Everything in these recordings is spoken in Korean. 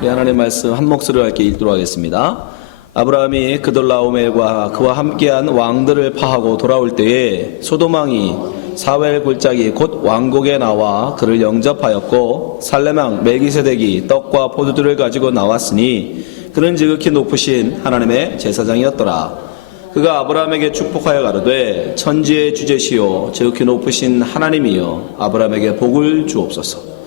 우리 하나님 말씀 한 목소리로 함께 읽도록 하겠습니다. 아브라함이 그돌라오멜과 그와 함께한 왕들을 파하고 돌아올 때에 소돔왕이 사웰 골짜기 곧 왕국에 나와 그를 영접하였고 살레망 멜기세덱이 떡과 포도주를 가지고 나왔으니 그는 지극히 높으신 하나님의 제사장이었더라. 그가 아브라함에게 축복하여 가로되 천지의 주제시요 지극히 높으신 하나님이여 아브라함에게 복을 주옵소서.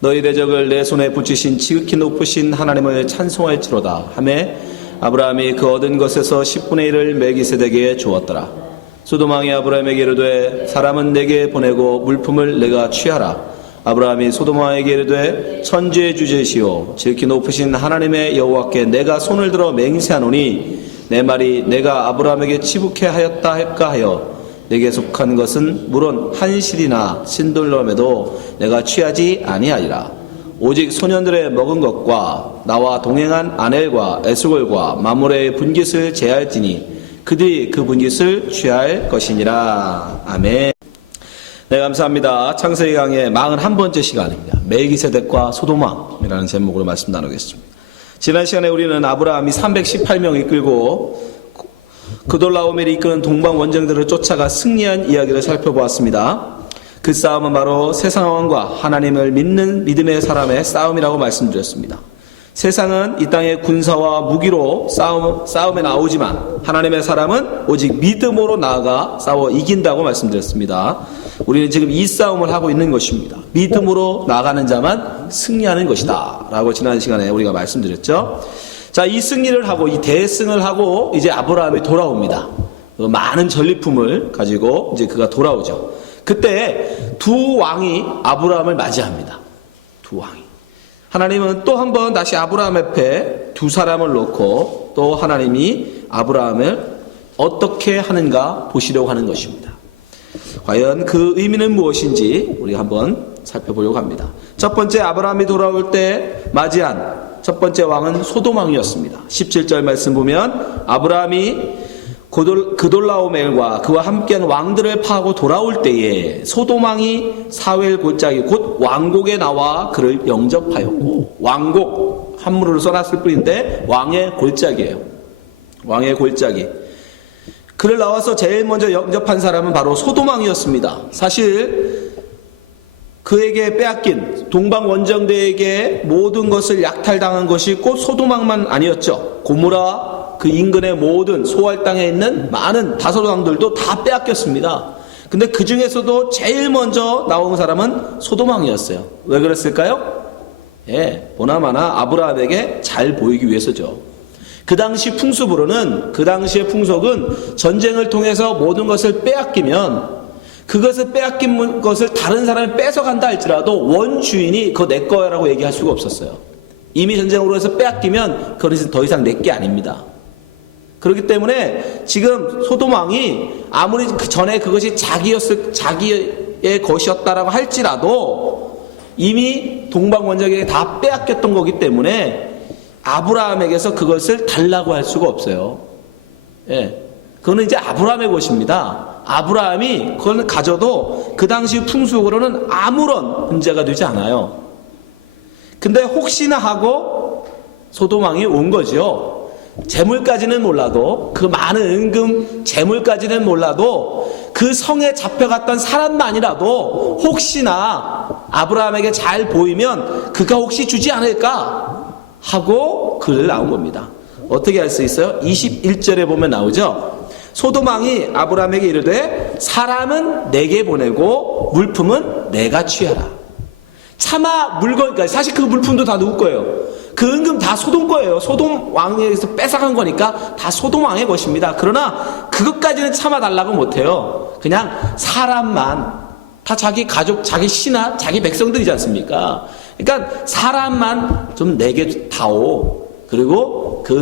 너희 대적을 내 손에 붙이신 지극히 높으신 하나님을 찬송할지로다 하매 아브라함이 그 얻은 것에서 10분의 1을 멜기세덱에게 주었더라. 소돔왕이 아브라함에게 이르되 사람은 내게 보내고 물품을 내가 취하라. 아브라함이 소돔왕에게 이르되 천지의 주제시요 지극히 높으신 하나님의 여호와께 내가 손을 들어 맹세하노니 내 말이 내가 아브라함에게 치북해 하였다 할까 하여 내게 속한 것은 물론 한 실이나 신돌럼에도 내가 취하지 아니하리라. 오직 소년들의 먹은 것과 나와 동행한 아넬과 에스골과 마므레의 분깃을 제할지니 그들이 그 분깃을 취할 것이니라. 아멘. 네, 감사합니다. 창세기 강의 41번째 시간입니다. 멜기세덱과 소돔왕이라는 제목으로 말씀 나누겠습니다. 지난 시간에 우리는 아브라함이 318명 이끌고 그돌라오멜이 이끄는 동방 원정들을 쫓아가 승리한 이야기를 살펴보았습니다. 그 싸움은 바로 세상 왕과 하나님을 믿는 믿음의 사람의 싸움이라고 말씀드렸습니다. 세상은 이 땅의 군사와 무기로 싸움에 나오지만 하나님의 사람은 오직 믿음으로 나아가 싸워 이긴다고 말씀드렸습니다. 우리는 지금 이 싸움을 하고 있는 것입니다. 믿음으로 나가는 자만 승리하는 것이다 라고 지난 시간에 우리가 말씀드렸죠. 자, 이 승리를 하고 이 대승을 하고 이제 아브라함이 돌아옵니다. 많은 전리품을 가지고 이제 그가 돌아오죠. 그때 두 왕이 아브라함을 맞이합니다. 두 왕이. 하나님은 또 한 번 다시 아브라함 앞에 두 사람을 놓고 또 하나님이 아브라함을 어떻게 하는가 보시려고 하는 것입니다. 과연 그 의미는 무엇인지 우리가 한번 살펴보려고 합니다. 첫 번째, 아브라함이 돌아올 때 맞이한 첫 번째 왕은 소돔왕이었습니다. 17절 말씀 보면 아브라함이 그돌라오멜과 그와 함께한 왕들을 파하고 돌아올 때에 소돔왕이 사웰 골짜기 곧 왕국에 나와 그를 영접하였고, 왕국 한문으로 써놨을 뿐인데 왕의 골짜기예요. 왕의 골짜기. 그를 나와서 제일 먼저 영접한 사람은 바로 소돔왕이었습니다. 사실 그에게 빼앗긴 동방 원정대에게 모든 것을 약탈당한 것이 곧 소돔왕만 아니었죠. 고모라 그 인근의 모든 소알 땅에 있는 많은 다섯 왕들도 다 빼앗겼습니다. 근데 그 중에서도 제일 먼저 나온 사람은 소돔왕이었어요. 왜 그랬을까요? 예, 보나마나 아브라함에게 잘 보이기 위해서죠. 그 당시 풍습으로는, 그 당시의 풍속은 전쟁을 통해서 모든 것을 빼앗기면 그것을 빼앗긴 것을 다른 사람이 뺏어간다 할지라도 원주인이 그거 내 거라고 얘기할 수가 없었어요. 이미 전쟁으로 해서 빼앗기면 그것은 더 이상 내 게 아닙니다. 그렇기 때문에 지금 소돔왕이 아무리 그 전에 그것이 자기의 것이었다라고 할지라도 이미 동방 원정에게 다 빼앗겼던 거기 때문에 아브라함에게서 그것을 달라고 할 수가 없어요. 예. 그거는 이제 아브라함의 것입니다. 아브라함이 그걸 가져도 그 당시 풍속으로는 아무런 문제가 되지 않아요. 근데 혹시나 하고 소돔왕이 온 거죠. 재물까지는 몰라도, 그 많은 은금 재물까지는 몰라도 그 성에 잡혀갔던 사람만이라도 혹시나 아브라함에게 잘 보이면 그가 혹시 주지 않을까 하고 그를 나온 겁니다. 어떻게 할 수 있어요? 21절에 보면 나오죠. 소돔왕이 아브라함에게 이르되 사람은 내게 보내고 물품은 내가 취하라. 차마 물건까지, 사실 그 물품도 다 누구 거예요? 그 은금 다 소돔 거예요. 소돔 왕에게서 뺏어간 거니까 다 소돔 왕의 것입니다. 그러나 그것까지는 참아달라고 못해요. 그냥 사람만, 다 자기 가족, 자기 신하, 자기 백성들이지 않습니까? 그러니까 사람만 좀 내게 다오. 그리고 그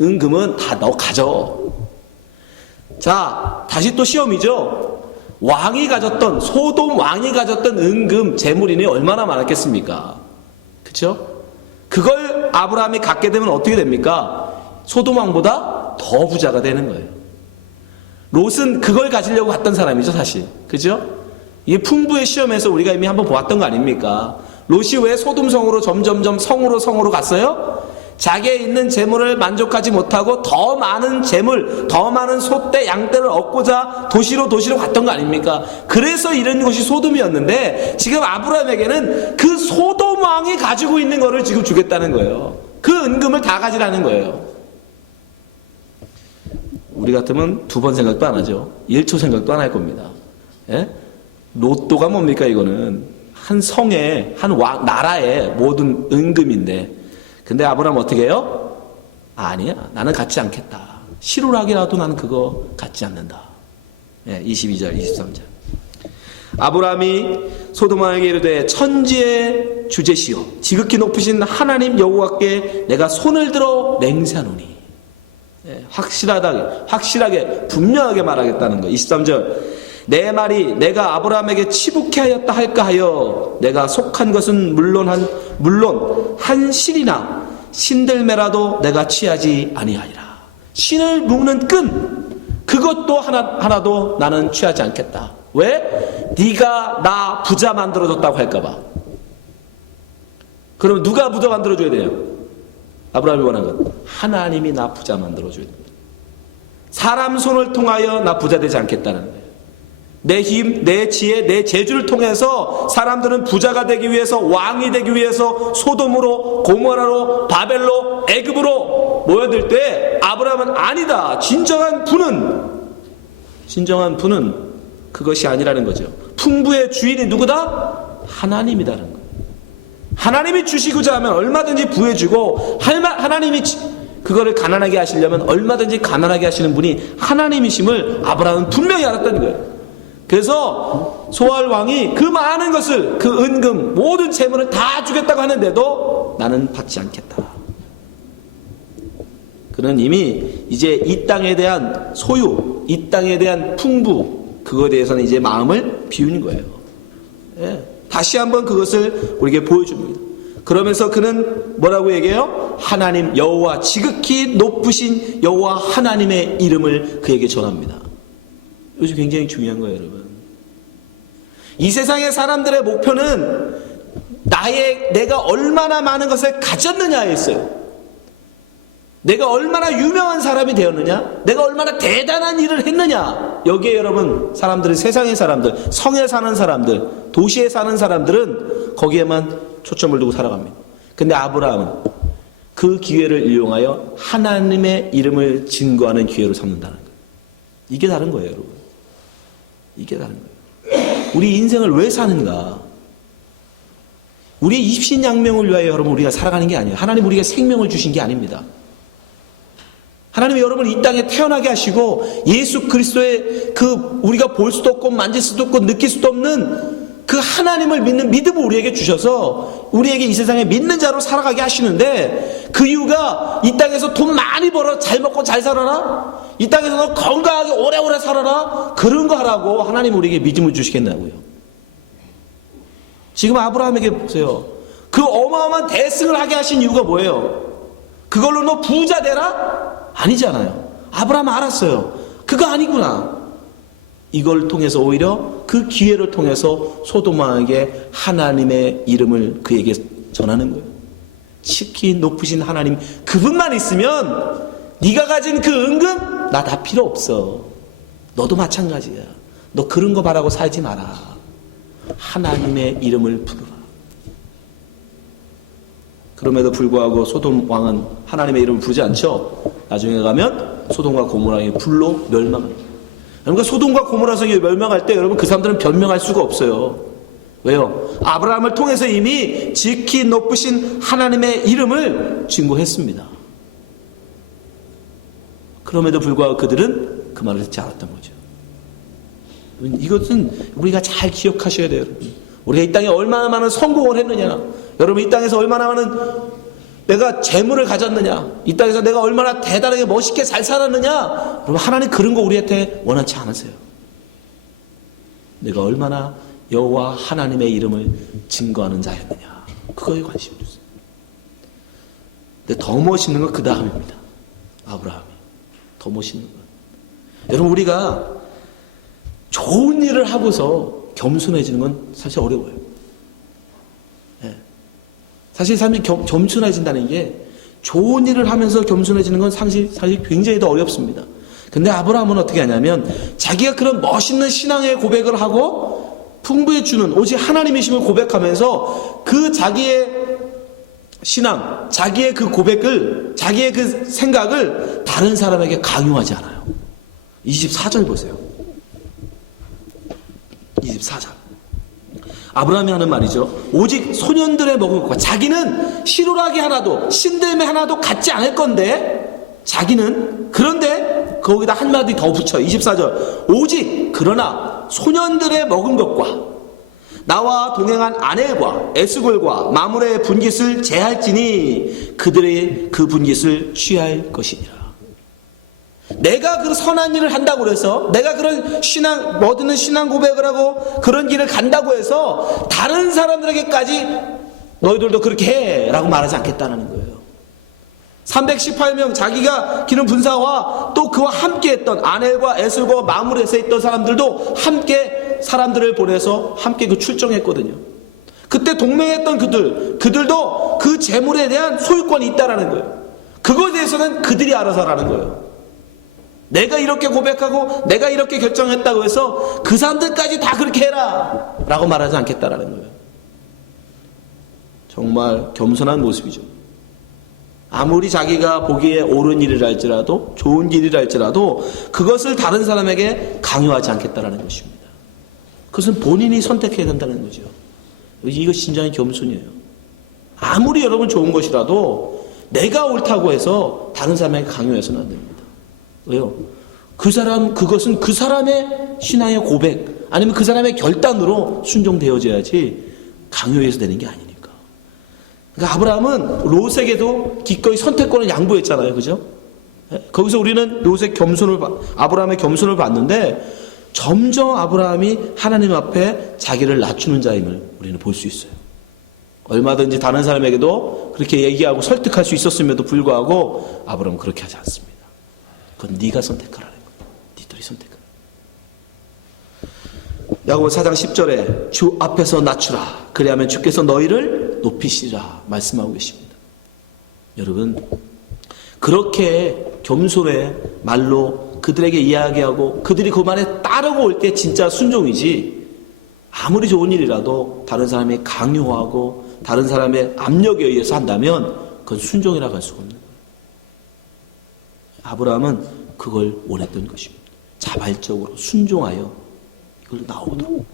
은금은 다 너 가져. 자, 다시 또 시험이죠. 왕이 가졌던, 소돔 왕이 가졌던 은금, 재물인이 얼마나 많았겠습니까? 그쵸? 그걸 아브라함이 갖게 되면 어떻게 됩니까? 소돔 왕보다 더 부자가 되는 거예요. 롯은 그걸 가지려고 갔던 사람이죠, 사실. 그죠? 이게 풍부의 시험에서 우리가 이미 한번 보았던 거 아닙니까? 롯이 왜 소돔성으로 점점점 성으로 갔어요? 자기에 있는 재물을 만족하지 못하고 더 많은 재물, 더 많은 소떼, 양떼를 얻고자 도시로 갔던 거 아닙니까? 그래서 이런 곳이 소돔이었는데 지금 아브라함에게는 그 소돔 왕이 가지고 있는 거를 지금 주겠다는 거예요. 그 은금을 다 가지라는 거예요. 우리 같으면 두 번 생각도 안 하죠. 1초 생각도 안 할 겁니다. 예? 로또가 뭡니까 이거는? 한 성의, 한 나라의 모든 은금인데 근데 아브라함 어떻게 해요? 아니야, 나는 갖지 않겠다. 실오락이라도 나는 그거 갖지 않는다. 예, 22절, 23절. 아브라함이 소돔왕에게 이르되 천지의 주제시요 지극히 높으신 하나님 여호와께 내가 손을 들어 맹세하노니. 예, 확실하게 분명하게 말하겠다는 거. 23절. 내 말이 내가 아브라함에게 치북케 하였다 할까 하여 내가 속한 것은 물론 한 실이나 신들매라도 내가 취하지 아니하리라. 신을 묶는 끈 그것도 하나도 나는 취하지 않겠다. 왜? 네가 나 부자 만들어줬다고 할까봐. 그럼 누가 부자 만들어줘야 돼요? 아브라함이 원한 것. 하나님이 나 부자 만들어줘야 됩니다. 사람 손을 통하여 나 부자 되지 않겠다는 거예요. 내 힘, 내 지혜, 내 재주를 통해서 사람들은 부자가 되기 위해서, 왕이 되기 위해서 소돔으로, 고모라로, 바벨로, 애굽으로 모여들 때 아브라함은 아니다. 진정한 부는 그것이 아니라는 거죠. 풍부의 주인이 누구다? 하나님이라는 거예요. 하나님이 주시고자 하면 얼마든지 부해주고, 하나님이 그거를 가난하게 하시려면 얼마든지 가난하게 하시는 분이 하나님이심을 아브라함은 분명히 알았다는 거예요. 그래서 소알 왕이 그 많은 것을, 그 은금, 모든 재물을 다 주겠다고 하는데도 나는 받지 않겠다. 그는 이미 이제 이 땅에 대한 소유, 이 땅에 대한 풍부, 그거에 대해서는 이제 마음을 비우는 거예요. 예. 다시 한번 그것을 우리에게 보여줍니다. 그러면서 그는 뭐라고 얘기해요? 하나님 여호와, 지극히 높으신 여호와 하나님의 이름을 그에게 전합니다. 이것이 굉장히 중요한 거예요, 여러분. 이 세상의 사람들의 목표는 내가 얼마나 많은 것을 가졌느냐에 있어요. 내가 얼마나 유명한 사람이 되었느냐, 내가 얼마나 대단한 일을 했느냐, 여기에 여러분 사람들은, 세상의 사람들, 성에 사는 사람들, 도시에 사는 사람들은 거기에만 초점을 두고 살아갑니다. 근데 아브라함은 그 기회를 이용하여 하나님의 이름을 증거하는 기회로 삼는다는 거예요. 이게 다른 거예요, 여러분. 이게 다른 거예요. 우리 인생을 왜 사는가? 우리의 입신양명을 위하여 여러분 우리가 살아가는 게 아니에요. 하나님 우리에게 생명을 주신 게 아닙니다. 하나님이 여러분을 이 땅에 태어나게 하시고 예수 그리스도의 그 우리가 볼 수도 없고 만질 수도 없고 느낄 수도 없는 그 하나님을 믿는 믿음을 우리에게 주셔서 우리에게 이 세상에 믿는 자로 살아가게 하시는데, 그 이유가 이 땅에서 돈 많이 벌어 잘 먹고 잘 살아라, 이 땅에서 너 건강하게 오래오래 살아라, 그런 거 하라고 하나님 우리에게 믿음을 주시겠냐고요. 지금 아브라함에게 보세요. 그 어마어마한 대승을 하게 하신 이유가 뭐예요? 그걸로 너 부자 되라? 아니잖아요. 아브라함은 알았어요. 그거 아니구나. 이걸 통해서 오히려 그 기회를 통해서 소돔 왕에게 하나님의 이름을 그에게 전하는 거예요. 지극히 높으신 하나님, 그분만 있으면 네가 가진 그 은금 나 다 필요 없어. 너도 마찬가지야. 너 그런 거 바라고 살지 마라. 하나님의 이름을 부르라. 그럼에도 불구하고 소돔 왕은 하나님의 이름을 부르지 않죠. 나중에 가면 소돔과 고모라의 불로 멸망합니다. 그러니까 소돔과 고모라 성이 멸망할 때 여러분 그 사람들은 변명할 수가 없어요. 왜요? 아브라함을 통해서 이미 지극히 높으신 하나님의 이름을 증거했습니다. 그럼에도 불구하고 그들은 그 말을 듣지 않았던 거죠. 이것은 우리가 잘 기억하셔야 돼요. 여러분. 우리가 이 땅에 얼마나 많은 성공을 했느냐, 여러분 이 땅에서 얼마나 많은 내가 재물을 가졌느냐, 이 땅에서 내가 얼마나 대단하게 멋있게 잘 살았느냐, 여러분 하나님 그런 거 우리한테 원하지 않으세요. 내가 얼마나 여호와 하나님의 이름을 증거하는 자였느냐, 그거에 관심을 주세요. 근데 더 멋있는 건 그 다음입니다. 아브라함이 더 멋있는 건, 여러분 우리가 좋은 일을 하고서 겸손해지는 건 사실 어려워요. 네. 사실 사람이 겸손해진다는 게 좋은 일을 하면서 겸손해지는 건 사실 굉장히 더 어렵습니다. 근데 아브라함은 어떻게 하냐면 자기가 그런 멋있는 신앙의 고백을 하고 풍부해주는 오직 하나님이심을 고백하면서 그 자기의 신앙, 자기의 그 고백을, 자기의 그 생각을 다른 사람에게 강요하지 않아요. 24절 보세요. 24절. 아브라함이 하는 말이죠. 오직 소년들의 먹은 것과 자기는 시루라기 하나도 신들매 하나도 갖지 않을 건데 자기는 그런데 거기다 한마디 더 붙여 24절 오직 그러나 소년들의 먹은 것과 나와 동행한 아넬과 에스골과 마므레의 분깃을 제할지니 그들의 그 분깃을 취할 것이니라. 내가 그 선한 일을 한다고 해서 내가 그런 신앙 뭐든 신앙 고백을 하고 그런 길을 간다고 해서 다른 사람들에게까지 너희들도 그렇게 해 라고 말하지 않겠다는 거예요. 318명 자기가 기른 분사와 또 그와 함께 했던 아넬과 에슬과 마므레에 있던 사람들도 함께 사람들을 보내서 함께 그 출정했거든요. 그때 동맹했던 그들도 그 재물에 대한 소유권이 있다라는 거예요. 그거에 대해서는 그들이 알아서 하라는 거예요. 내가 이렇게 고백하고 내가 이렇게 결정했다고 해서 그 사람들까지 다 그렇게 해라 라고 말하지 않겠다라는 거예요. 정말 겸손한 모습이죠. 아무리 자기가 보기에 옳은 일이라 할지라도 좋은 일이라 할지라도 그것을 다른 사람에게 강요하지 않겠다라는 것입니다. 그것은 본인이 선택해야 된다는 거죠. 이거 진정한 겸손이에요. 아무리 여러분 좋은 것이라도 내가 옳다고 해서 다른 사람에게 강요해서는 안 됩니다. 왜요? 그것은 그 사람의 신앙의 고백, 아니면 그 사람의 결단으로 순종되어져야지 강요해서 되는 게 아니니까. 그러니까 아브라함은 롯에게도 기꺼이 선택권을 양보했잖아요. 그죠? 거기서 우리는 아브라함의 겸손을 봤는데 점점 아브라함이 하나님 앞에 자기를 낮추는 자임을 우리는 볼 수 있어요. 얼마든지 다른 사람에게도 그렇게 얘기하고 설득할 수 있었음에도 불구하고 아브라함은 그렇게 하지 않습니다. 그건 네가 선택하라는 거예요. 니들이 선택하라. 야고보 4장 10절에 주 앞에서 낮추라. 그리하면 주께서 너희를 높이시리라 말씀하고 계십니다. 여러분 그렇게 겸손해 말로 그들에게 이야기하고 그들이 그 말에 따르고 올 때 진짜 순종이지 아무리 좋은 일이라도 다른 사람이 강요하고 다른 사람의 압력에 의해서 한다면 그건 순종이라고 할 수가 없는 거예요. 아브라함은 그걸 원했던 것입니다. 자발적으로 순종하여 이걸 나오도록.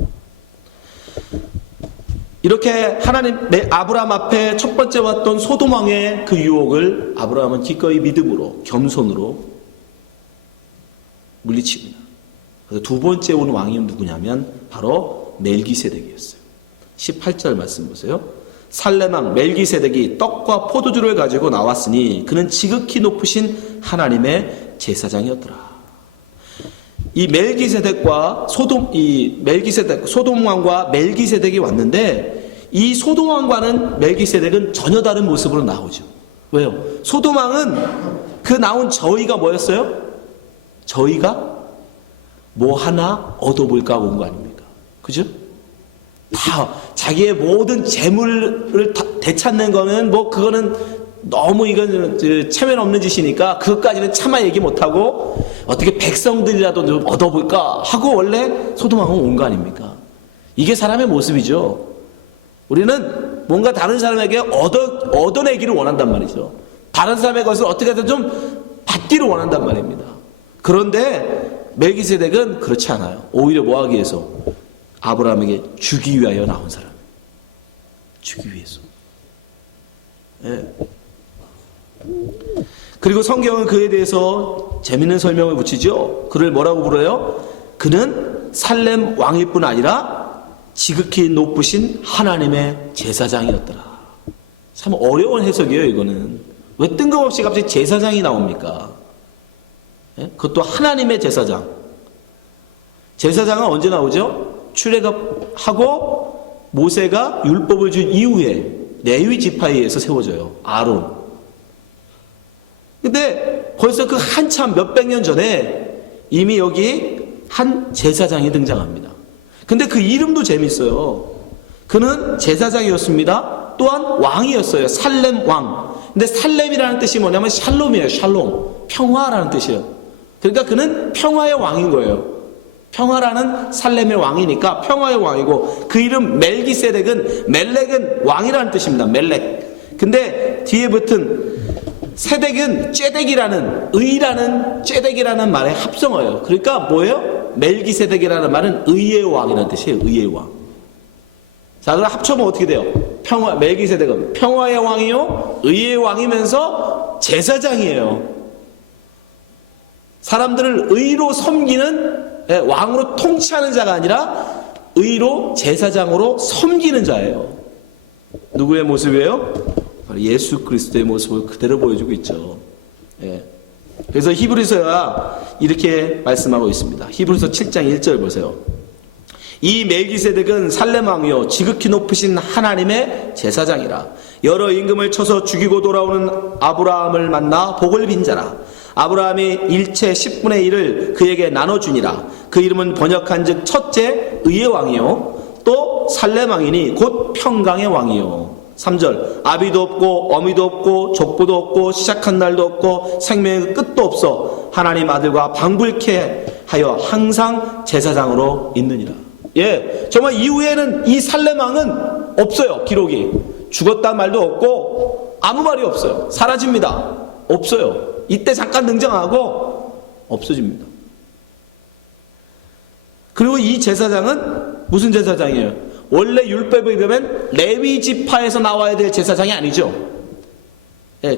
이렇게 하나님 아브라함 앞에 첫 번째 왔던 소돔 왕의 그 유혹을 아브라함은 기꺼이 믿음으로 겸손으로 물리칩니다. 그래서 두 번째 온 왕이 누구냐면 바로 멜기세덱이었어요. 18절 말씀 보세요. 살렘왕 멜기세덱이 떡과 포도주를 가지고 나왔으니 그는 지극히 높으신 하나님의 제사장이었더라. 이 멜기세덱과 소돔 왕과 멜기세덱이 왔는데 이 소돔 왕과는 멜기세덱은 전혀 다른 모습으로 나오죠. 왜요? 소돔 왕은 그 나온 저희가 뭐였어요? 저희가 뭐 하나 얻어볼까 온 거 아닙니까? 그죠? 다 자기의 모든 재물을 되찾는 거는 뭐 그거는 너무 이건 체면 없는 짓이니까 그것까지는 차마 얘기 못하고 어떻게 백성들이라도 좀 얻어볼까 하고 원래 소돔왕은 온 거 아닙니까? 이게 사람의 모습이죠. 우리는 뭔가 다른 사람에게 얻어내기를 원한단 말이죠. 다른 사람의 것을 어떻게든 좀 받기를 원한단 말입니다. 그런데 멜기세덱은 그렇지 않아요. 오히려 뭐 하기 위해서? 아브라함에게 주기 위하여 나온 사람. 주기 위해서. 예. 그리고 성경은 그에 대해서 재밌는 설명을 붙이죠. 그를 뭐라고 불러요? 그는 살렘 왕일 뿐 아니라 지극히 높으신 하나님의 제사장이었더라. 참 어려운 해석이에요. 이거는 왜 뜬금없이 갑자기 제사장이 나옵니까? 예? 그것도 하나님의 제사장. 제사장은 언제 나오죠? 출애굽하고 모세가 율법을 준 이후에 레위 지파에 의해서 세워져요. 아론. 근데 벌써 그 한참 몇백 년 전에 이미 여기 한 제사장이 등장합니다. 근데 그 이름도 재밌어요. 그는 제사장이었습니다. 또한 왕이었어요. 살렘 왕. 근데 살렘이라는 뜻이 뭐냐면 샬롬이에요. 샬롬. 평화라는 뜻이에요. 그러니까 그는 평화의 왕인 거예요. 평화라는 살렘의 왕이니까 평화의 왕이고, 그 이름 멜기세덱은, 멜렉은 왕이라는 뜻입니다. 멜렉. 근데 뒤에 붙은 세덱은 쬐덱이라는, 의라는 쬐덱이라는 말의 합성어예요. 그러니까 뭐예요? 멜기세덱이라는 말은 의의 왕이라는 뜻이에요. 의의 왕. 자, 그럼 합쳐보면 어떻게 돼요? 평화, 멜기세덱은 평화의 왕이요, 의의 왕이면서 제사장이에요. 사람들을 의로 섬기는, 왕으로 통치하는 자가 아니라 의로 제사장으로 섬기는 자예요. 누구의 모습이에요? 바로 예수 그리스도의 모습을 그대로 보여주고 있죠. 그래서 히브리서가 이렇게 말씀하고 있습니다. 히브리서 7장 1절 보세요. 이 멜기세덱은 살렘 왕이요 지극히 높으신 하나님의 제사장이라. 여러 임금을 쳐서 죽이고 돌아오는 아브라함을 만나 복을 빈 자라. 아브라함이 일체 10분의 1을 그에게 나눠주니라. 그 이름은 번역한 즉 첫째 의의 왕이요 또 살렘 왕이니 곧 평강의 왕이요. 3절 아비도 없고 어미도 없고 족보도 없고 시작한 날도 없고 생명의 끝도 없어 하나님 아들과 방불케 하여 항상 제사장으로 있느니라. 정말 이후에는 이 살렘 왕은 없어요. 기록이 죽었다는 말도 없고 아무 말이 없어요. 사라집니다. 없어요. 이때 잠깐 등장하고 없어집니다. 그리고 이 제사장은 무슨 제사장이에요? 원래 율법에 의하면 레위 지파에서 나와야 될 제사장이 아니죠.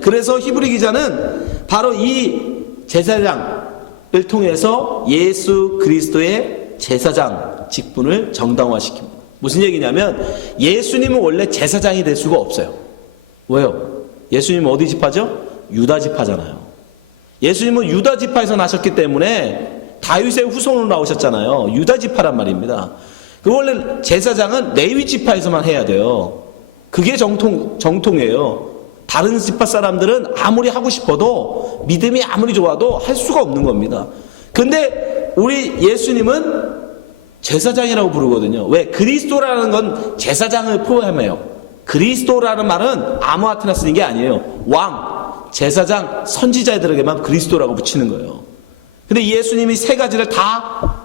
그래서 히브리 기자는 바로 이 제사장을 통해서 예수 그리스도의 제사장 직분을 정당화시킵니다. 무슨 얘기냐면 예수님은 원래 제사장이 될 수가 없어요. 왜요? 예수님은 어디 지파죠? 유다 지파잖아요. 예수님은 유다 지파에서 나셨기 때문에 다윗의 후손으로 나오셨잖아요. 유다 지파란 말입니다. 그 원래 제사장은 레위 지파에서만 해야 돼요. 그게 정통이에요. 다른 지파 사람들은 아무리 하고 싶어도 믿음이 아무리 좋아도 할 수가 없는 겁니다. 근데 우리 예수님은 제사장이라고 부르거든요. 왜? 그리스도라는 건 제사장을 포함해요. 그리스도라는 말은 아무한테나 쓰는 게 아니에요. 왕, 제사장, 선지자들에게만 그리스도라고 붙이는 거예요. 근데 예수님이 세 가지를 다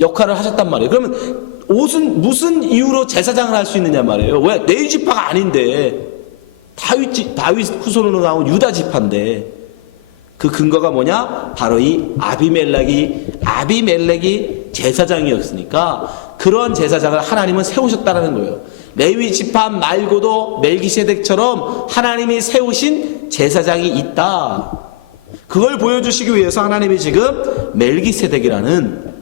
역할을 하셨단 말이에요. 그러면 무슨 이유로 제사장을 할 수 있느냐 말이에요. 왜? 레위 지파가 아닌데 다윗 후손으로 나온 유다 지파인데 그 근거가 뭐냐? 바로 이 아비멜렉이 제사장이었으니까 그런 제사장을 하나님은 세우셨다는 거예요. 레위 지파 말고도 멜기세덱처럼 하나님이 세우신 제사장이 있다. 그걸 보여주시기 위해서 하나님이 지금 멜기세덱이라는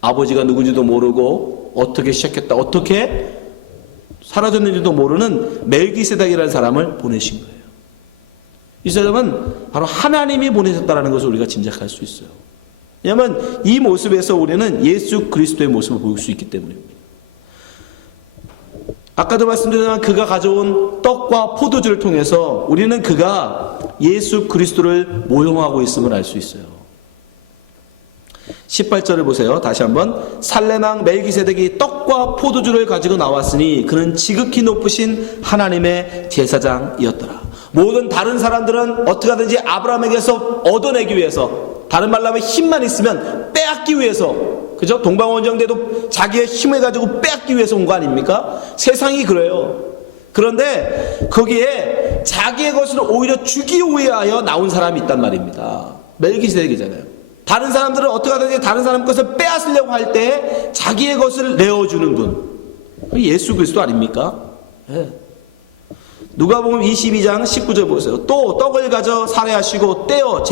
아버지가 누군지도 모르고 어떻게 시작했다, 어떻게 사라졌는지도 모르는 멜기세덱이라는 사람을 보내신 거예요. 이 사람은 바로 하나님이 보내셨다는 것을 우리가 짐작할 수 있어요. 왜냐하면 이 모습에서 우리는 예수 그리스도의 모습을 볼 수 있기 때문입니다. 아까도 말씀드렸지만 그가 가져온 떡과 포도주를 통해서 우리는 그가 예수 그리스도를 모형하고 있음을 알 수 있어요. 18절을 보세요. 다시 한번. 살렘왕 멜기세덱이 떡과 포도주를 가지고 나왔으니 그는 지극히 높으신 하나님의 제사장이었더라. 모든 다른 사람들은 어떻게 하든지 아브라함에게서 얻어내기 위해서, 다른 말로 하면 힘만 있으면 빼앗기 위해서, 그죠? 동방원정대도 자기의 힘을 가지고 빼앗기 위해서 온 거 아닙니까? 세상이 그래요. 그런데 거기에 자기의 것을 오히려 주기 위하여 나온 사람이 있단 말입니다. 멜기세덱이잖아요. 다른 사람들은 어떻게 하든지 다른 사람 것을 빼앗으려고 할 때 자기의 것을 내어주는 분, 예수 그리스도 아닙니까? 누가복음 22장 19절 보세요. 또 떡을 가져 살해하시고 떼어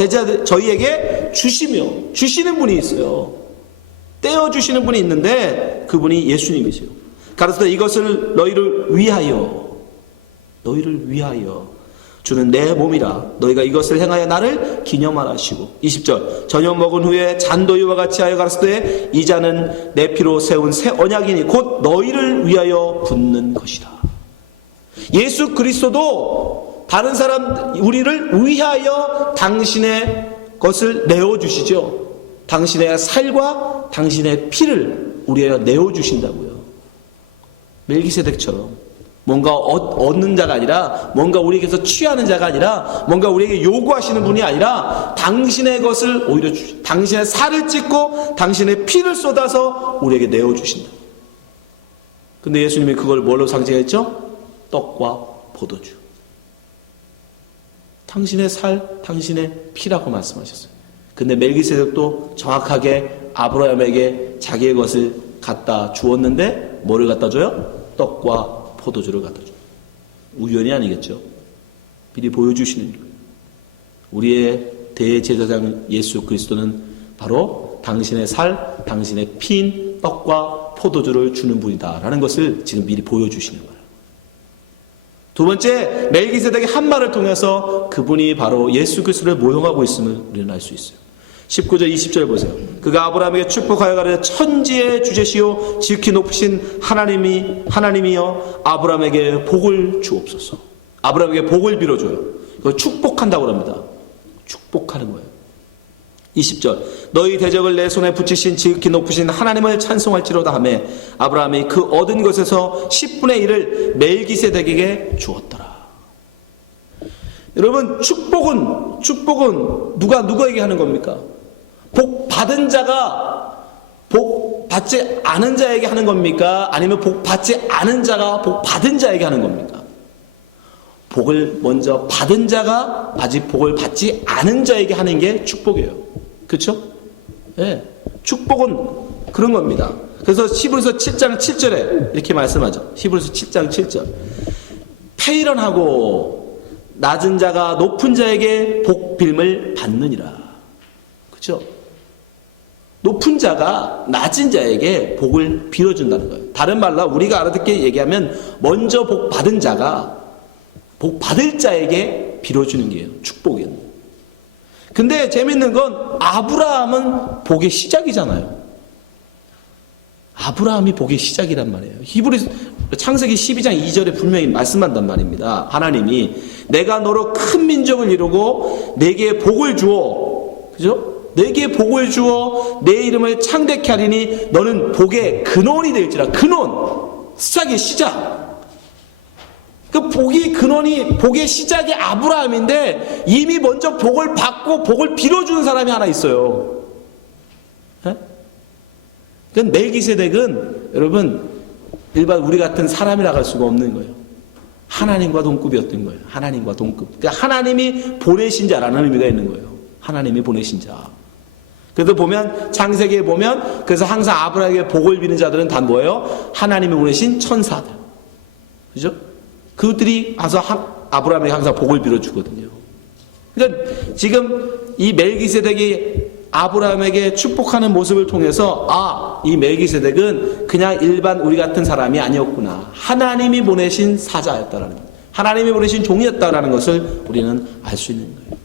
저희에게 주시는 분이 있어요. 떼어 주시는 분이 있는데 그분이 예수님이세요. 가로되 이것을 너희를 위하여 주는 내 몸이라. 너희가 이것을 행하여 나를 기념하라 하시고. 20절. 저녁 먹은 후에 잔도 이와 같이 하여 가로되 이 잔은 내 피로 세운 새 언약이니 곧 너희를 위하여 붓는 것이다. 예수 그리스도도 다른 사람, 우리를 위하여 당신의 것을 내어주시죠. 당신의 살과 당신의 피를 우리에게 내어주신다고요. 멜기세덱처럼. 뭔가 얻는 자가 아니라, 뭔가 우리에게서 취하는 자가 아니라, 뭔가 우리에게 요구하시는 분이 아니라 당신의 것을 오히려 당신의 살을 찢고 당신의 피를 쏟아서 우리에게 내어주신다. 근데 예수님이 그걸 뭘로 상징했죠? 떡과 포도주. 당신의 살, 당신의 피라고 말씀하셨어요. 근데 멜기세덱도 정확하게 아브라함에게 자기의 것을 갖다 주었는데 뭐를 갖다 줘요? 떡과 포도주를 갖다 줘요. 우연이 아니겠죠. 미리 보여주시는 거예요. 우리의 대제사장 예수 그리스도는 바로 당신의 살, 당신의 피인 떡과 포도주를 주는 분이다라는 것을 지금 미리 보여주시는 거예요. 두 번째, 멜기세덱의 한 말을 통해서 그분이 바로 예수 그리스도를 모형하고 있음을 우리는 알 수 있어요. 19절 20절 보세요. 그가 아브라함에게 축복하여 가르쳐 천지의 주제시요 지극히 높으신 하나님이여 아브라함에게 복을 주옵소서. 아브라함에게 복을 빌어줘요. 그걸 축복한다고 합니다. 축복하는 거예요. 20절 너희 대적을 내 손에 붙이신 지극히 높으신 하나님을 찬송할지로다 하며 아브라함이 그 얻은 것에서 10분의 1을 멜기세덱에게 주었더라. 여러분, 축복은 누구에게 하는 겁니까? 복 받은 자가 복 받지 않은 자에게 하는 겁니까? 아니면 복 받지 않은 자가 복 받은 자에게 하는 겁니까? 복을 먼저 받은 자가 아직 복을 받지 않은 자에게 하는 게 축복이에요. 그렇죠? 예. 축복은 그런 겁니다. 그래서 히브리서 7장 7절에 이렇게 말씀하죠. 히브리서 7장 7절. 패일언하고 낮은 자가 높은 자에게 복빌을 받느니라. 그렇죠? 높은 자가 낮은 자에게 복을 빌어준다는 거예요. 다른 말로 우리가 알아듣게 얘기하면 먼저 복 받은 자가 복 받을 자에게 빌어주는 게요. 축복이에요. 근데 재밌는 건 아브라함은 복의 시작이잖아요. 아브라함이 복의 시작이란 말이에요. 창세기 12장 2절에 분명히 말씀한단 말입니다. 하나님이 내가 너로 큰 민족을 이루고 내게 복을 주어, 그죠? 내게 복을 주어 내 이름을 창대케 하리니 너는 복의 근원이 될지라. 근원, 시작의 시작. 그 복의 시작이 아브라함인데 이미 먼저 복을 받고 복을 빌어주는 사람이 하나 있어요. 그 멜기세덱은 여러분 일반 우리 같은 사람이라고 할 수가 없는 거예요. 하나님과 동급이었던 거예요. 하나님과 동급. 그러니까 하나님이 보내신 자라는 의미가 있는 거예요. 하나님이 보내신 자. 그래서 보면 창세기에 보면 그래서 항상 아브라함에게 복을 비는 자들은 다 뭐예요? 하나님이 보내신 천사들. 그죠? 그들이 와서 아브라함에게 항상 복을 빌어주거든요. 그러니까 지금 이 멜기세덱이 아브라함에게 축복하는 모습을 통해서 이 멜기세덱은 그냥 일반 우리 같은 사람이 아니었구나. 하나님이 보내신 사자였다라는 거예요. 하나님이 보내신 종이었다라는 것을 우리는 알 수 있는 거예요.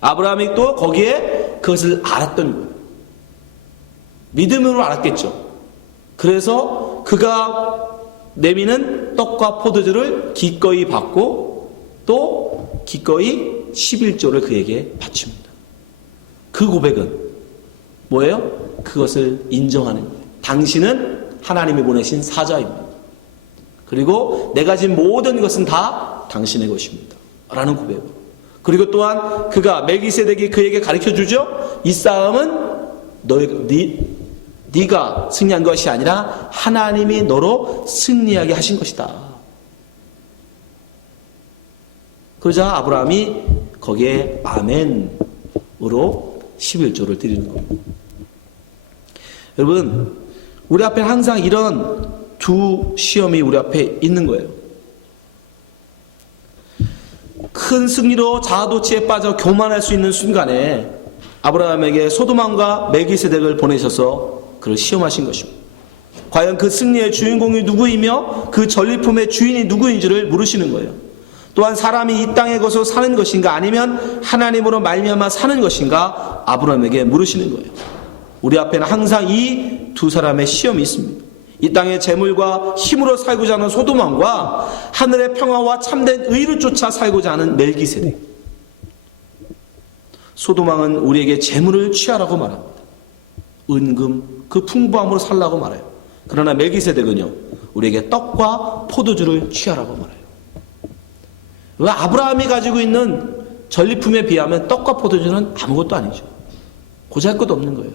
아브라함이 또 거기에 그것을 알았던 거예요. 믿음으로 알았겠죠. 그래서 그가 내미는 떡과 포도주를 기꺼이 받고 또 기꺼이 11조를 그에게 바칩니다. 그 고백은 뭐예요? 그것을 인정하는 거예요. 당신은 하나님이 보내신 사자입니다. 그리고 내가 진 모든 것은 다 당신의 것입니다. 라는 고백으로. 그리고 또한 그가 멜기세덱이 그에게 가르쳐주죠. 이 싸움은 네가 승리한 것이 아니라 하나님이 너로 승리하게 하신 것이다. 그러자 아브라함이 거기에 아멘으로 11조를 드리는 겁니다. 여러분, 우리 앞에 항상 이런 두 시험이 우리 앞에 있는 거예요. 큰 승리로 자아도취에 빠져 교만할 수 있는 순간에 아브라함에게 소도망과 멜기세덱을 보내셔서 그를 시험하신 것입니다. 과연 그 승리의 주인공이 누구이며 그 전리품의 주인이 누구인지를 물으시는 거예요. 또한 사람이 이 땅의 것으로 사는 것인가 아니면 하나님으로 말미암아 사는 것인가 아브라함에게 물으시는 거예요. 우리 앞에는 항상 이 두 사람의 시험이 있습니다. 이 땅의 재물과 힘으로 살고자 하는 소도망과 하늘의 평화와 참된 의를 쫓아 살고자 하는 멜기세덱. 소도망은 우리에게 재물을 취하라고 말합니다. 은금, 그 풍부함으로 살라고 말해요. 그러나 멜기세덱은요, 우리에게 떡과 포도주를 취하라고 말해요. 왜 아브라함이 가지고 있는 전리품에 비하면 떡과 포도주는 아무것도 아니죠. 고잘것도 없는 거예요.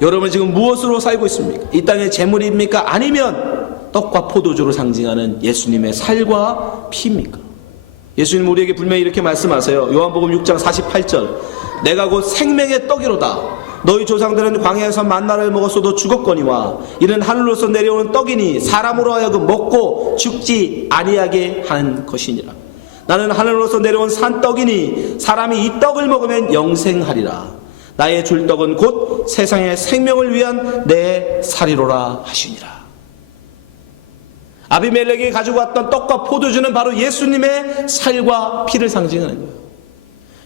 여러분 지금 무엇으로 살고 있습니까? 이 땅의 재물입니까? 아니면 떡과 포도주로 상징하는 예수님의 살과 피입니까? 예수님 우리에게 분명히 이렇게 말씀하세요. 요한복음 6장 48절. 내가 곧 생명의 떡이로다. 너희 조상들은 광야에서 만나를 먹었어도 죽었거니와 이는 하늘로서 내려오는 떡이니 사람으로 하여금 먹고 죽지 아니하게 하는 것이니라. 나는 하늘로서 내려온 산떡이니 사람이 이 떡을 먹으면 영생하리라. 나의 줄 떡은 곧 세상의 생명을 위한 내 살이로라 하시니라. 아비멜렉이 가지고 왔던 떡과 포도주는 바로 예수님의 살과 피를 상징하는 거예요.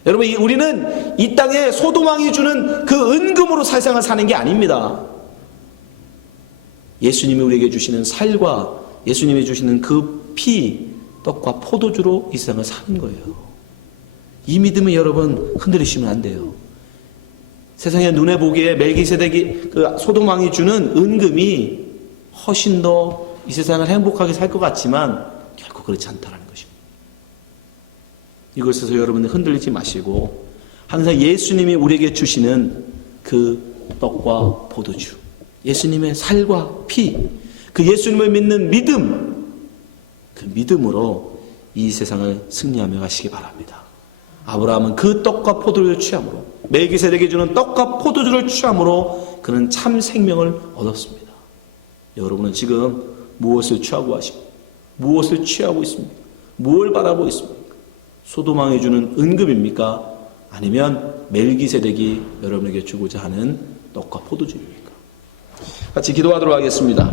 여러분, 우리는 이 땅에 소돔왕이 주는 그 은금으로 세상을 사는 게 아닙니다. 예수님이 우리에게 주시는 살과 예수님이 주시는 그 피, 떡과 포도주로 이 세상을 사는 거예요. 이 믿음을 여러분 흔들리시면 안 돼요. 세상에 눈에 보기에 멜기세덱이 그 소돔왕이 주는 은금이 훨씬 더 이 세상을 행복하게 살 것 같지만 결코 그렇지 않다라는 것입니다. 이것에서 여러분들 흔들리지 마시고 항상 예수님이 우리에게 주시는 그 떡과 포도주, 예수님의 살과 피, 그 예수님을 믿는 믿음, 그 믿음으로 이 세상을 승리하며 가시기 바랍니다. 아브라함은 그 떡과 포도주를 취함으로, 멜기세덱이 주는 떡과 포도주를 취함으로 그는 참 생명을 얻었습니다. 여러분은 지금 무엇을 취하고 하시고 무엇을 취하고 있습니까? 무엇을 바라보고 있습니까? 소돔왕이 주는 은금입니까? 아니면 멜기세덱이 여러분에게 주고자 하는 떡과 포도주입니까? 같이 기도하도록 하겠습니다.